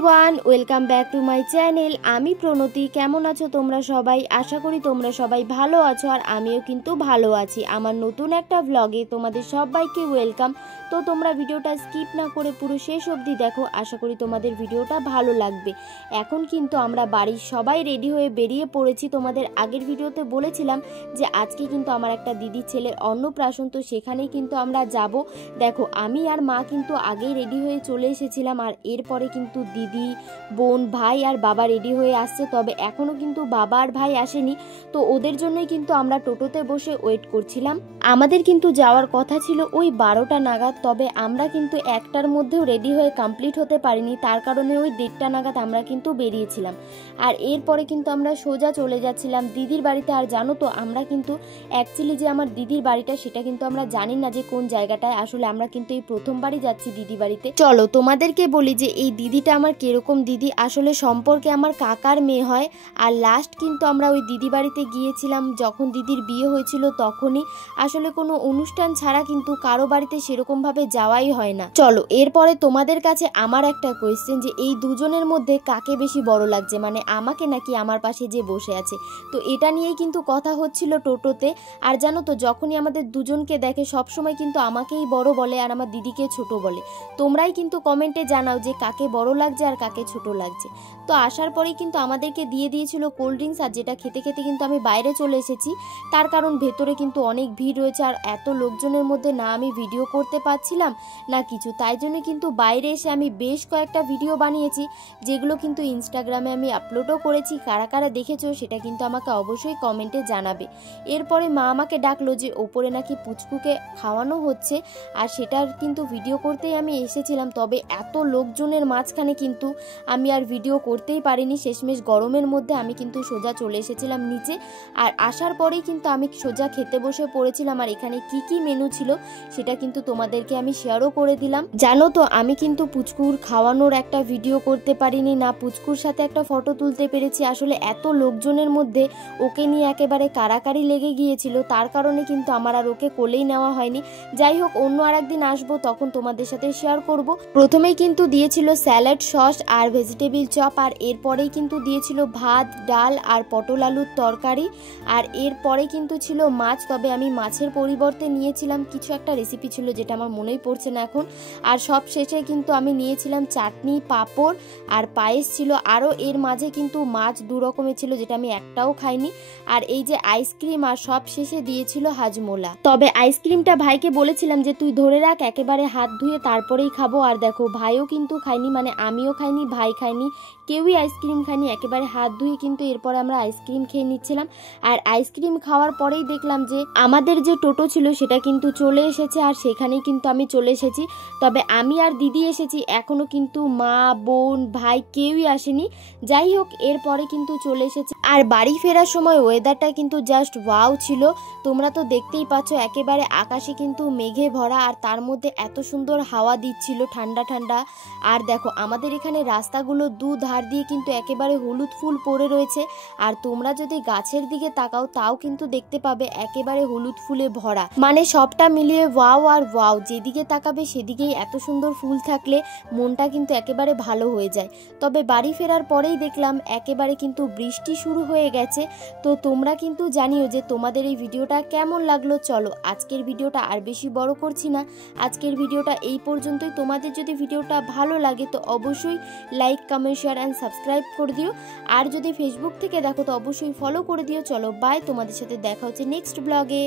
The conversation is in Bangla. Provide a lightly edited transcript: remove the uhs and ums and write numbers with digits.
Everyone, welcome back to my channel. আমি প্রণতি। কেমন আছো তোমরা সবাই? আশা করি তোমরা সবাই ভালো আছো, আর আমিও কিন্তু ভালো আছি। আমার নতুন একটা ব্লগে তোমাদের সবাইকে ওয়েলকাম। তো তোমরা ভিডিওটা স্কিপ না করে পুরো শেষ অবধি দেখো, আশা করি তোমাদের ভিডিওটা ভালো লাগবে। এখন কিন্তু আমরা বাড়ির সবাই রেডি হয়ে বেরিয়ে পড়েছি। তোমাদের আগের ভিডিওতে বলেছিলাম যে আজকে কিন্তু আমার একটা দিদির ছেলের অন্নপ্রাশন, তো সেখানেই কিন্তু আমরা যাব। দেখো আমি আর মা কিন্তু আগেই রেডি হয়ে চলে এসেছিলাম, আর এরপরে কিন্তু দিদি, বোন, ভাই আর বাবা রেডি হয়ে আসছে। তবে এখনও কিন্তু বাবা আর ভাই আসেনি, তো ওদের জন্যই কিন্তু আমরা টোটোতে বসে ওয়েট করছিলাম। আমাদের কিন্তু যাওয়ার কথা ছিল ওই 12টা নাগাদ, তবে আমরা কিন্তু 1টার মধ্যেও রেডি হয়ে কমপ্লিট হতে পারিনি। তার কারণে ওই 1:30 নাগাদ আমরা কিন্তু বেরিয়েছিলাম, আর এরপরে কিন্তু আমরা সোজা চলে যাচ্ছিলাম দিদির বাড়িতে। আর জানো তো, আমরা কিন্তু অ্যাকচুয়ালি যে আমার দিদির বাড়িটা সেটা কিন্তু আমরা জানি না যে কোন জায়গাটায়। আসলে আমরা কিন্তু এই প্রথমবারই যাচ্ছি দিদি বাড়িতে। চলো তোমাদেরকে বলি যে এই দিদিটা আমার কিরকম দিদি। আসলে সম্পর্কে আমার কাকার মেয়ে হয়। আর লাস্ট কিন্তু আমরা ওই দিদি বাড়িতে গিয়েছিলাম যখন দিদির বিয়ে হয়েছিল, তখনই। আসলে কোনো অনুষ্ঠান ছাড়া কিন্তু কারো বাড়িতে সেরকমভাবে যাওয়াই হয় না। চলো এরপরে তোমাদের কাছে আমার একটা কোয়েশ্চেন, যে এই দুজনের মধ্যে কাকে বেশি বড় লাগছে, মানে আমাকে নাকি আমার পাশে যে বসে আছে। তো এটা নিয়েই কিন্তু কথা হচ্ছিল টোটোতে। আর জানো তো, যখনই আমাদের দুজনকে দেখে সবসময় কিন্তু আমাকেই বড় বলে আর আমার দিদিকে ছোট বলে। তোমরাই কিন্তু কমেন্টে জানাও যে কাকে বড় লাগছে আর কাকে ছোট লাগছে। তো আসার পরেই কিন্তু আমাদেরকে দিয়ে দিয়েছিল কোল্ড ড্রিঙ্কস, আর যেটা খেতে খেতে কিন্তু আমি বাইরে চলে এসেছি। তার কারণ ভেতরে কিন্তু অনেক ভিড় রয়েছে, আর এত লোকজনের মধ্যে না আমি ভিডিও করতে পারছিলাম না কিছু। তাই জন্য কিন্তু বাইরে এসে আমি বেশ কয়েকটা ভিডিও বানিয়েছি, যেগুলো কিন্তু ইনস্টাগ্রামে আমি আপলোডও করেছি। কারা কারা দেখেছো সেটা কিন্তু আমাকে অবশ্যই কমেন্টে জানাবে। এরপরে মা আমাকে ডাকলো যে ওপরে নাকি পুচকুকে খাওয়ানো হচ্ছে, আর সেটার কিন্তু ভিডিও করতেই আমি এসেছিলাম। তবে এত লোকজনের মাঝখানে কিন্তু আমি আর ভিডিও করতেই পারিনি। শেষমেশ গরমের মধ্যে আমি কিন্তু সোজা চলে এসেছিলাম নিচে। আর আসার পরেই কিন্তু আমি সোজা খেতে বসে পড়েছিলাম। আর এখানে কি কি মেনু ছিল সেটা কিন্তু তোমাদেরকে আমি শেয়ারও করে দিলাম। জানো তো, আমি কিন্তু পুচকুর খাওয়ানোর একটা ভিডিও করতে পারিনি, না পুচকুর সাথে একটা ফটো তুলতে পেরেছি। আসলে এত লোকজনের মধ্যে ওকে নিয়ে একেবারে কারাকারি লেগে গিয়েছিল, তার কারণে কিন্তু আমার আর ওকে কোলেই নেওয়া হয়নি। যাই হোক, অন্য আর একদিন আসবো, তখন তোমাদের সাথে শেয়ার করব। প্রথমেই কিন্তু দিয়েছিল স্যালাড, সস আর ভেজিটেবিল চপ, আর এরপরেই কিন্তু দিয়েছিল ভাত, ডাল আর পটল আলুর তরকারি। আর এরপরে কিন্তু ছিল মাছ, তবে আমি মাছের পরিবর্তে নিয়েছিলাম কিছু একটা রেসিপি ছিল যেটা আমার মনেই পড়ছে না এখন। আর সব শেষে কিন্তু আমি নিয়েছিলাম চাটনি, পাঁপড় আর পায়েস ছিল। আরও এর মাঝে কিন্তু মাছ 2 রকমের ছিল, যেটা আমি একটাও খাইনি। আর এই যে আইসক্রিম, আর সব শেষে দিয়েছিল হাজমোলা। তবে আইসক্রিমটা ভাইকে বলেছিলাম যে তুই ধরে রাখ, একেবারে হাত ধুয়ে তারপরেই খাবো। আর দেখো, ভাইও কিন্তু খাইনি, মানে আমিও খাইনি, ভাই খাইনি, কেউই আইসক্রিম খাইনি। একেবারে হাত ধুয়ে কিন্তু এরপরে আমরা আইসক্রিম খেয়ে নিচ্ছিলাম। আর আইসক্রিম খাওয়ার পরেই দেখলাম যে আমাদের যে টোটো ছিল সেটা কিন্তু চলে এসেছে, আর সেখানেই কিন্তু আমি চলে এসেছি। তবে আমি আর দিদি এসেছি, এখনো কিন্তু মা, বোন, ভাই কেউই আসেনি। যাই হোক, এরপরে কিন্তু চলে এসেছে। আর বাড়ি ফেরার সময় ওয়েদারটা কিন্তু জাস্ট ওয়াও ছিল। তোমরা তো দেখতেই পাচ্ছ, একেবারে আকাশে কিন্তু মেঘে ভরা, আর তার মধ্যে এত সুন্দর হাওয়া দিচ্ছিল, ঠান্ডা ঠান্ডা। আর দেখো, আমাদের এখানে রাস্তাগুলো দুধার দিয়ে কিন্তু একেবারে হলুদ ফুল পড়ে রয়েছে। আর তোমরা যদি গাছের দিকে তাকাও, তাও কিন্তু দেখতে পাবে একেবারে হলুদ ফুলে ভরা। মানে সবটা মিলিয়ে ওয়াও আর ওয়াও। যেদিকে তাকাবে সেদিকেই এত সুন্দর ফুল থাকলে মনটা কিন্তু একেবারে ভালো হয়ে যায়। তবে বাড়ি ফেরার পরেই দেখলাম একেবারে কিন্তু বৃষ্টি শুরু হয়ে গেছে। তো তোমরা কিন্তু জানিও যে তোমাদের এই ভিডিওটা কেমন লাগলো। চলো আজকের ভিডিওটা আর বেশি বড় করছি না, আজকের ভিডিওটা এই পর্যন্তই। তোমাদের যদি ভিডিওটা ভালো লাগে তো অবশ্যই like, comment, share and subscribe করে দিও। আর যদি ফেসবুক থেকে দেখো তো অবশ্যই ফলো করে দিও। চলো বাই, তোমাদের সাথে দেখা হচ্ছে নেক্সট ব্লগে।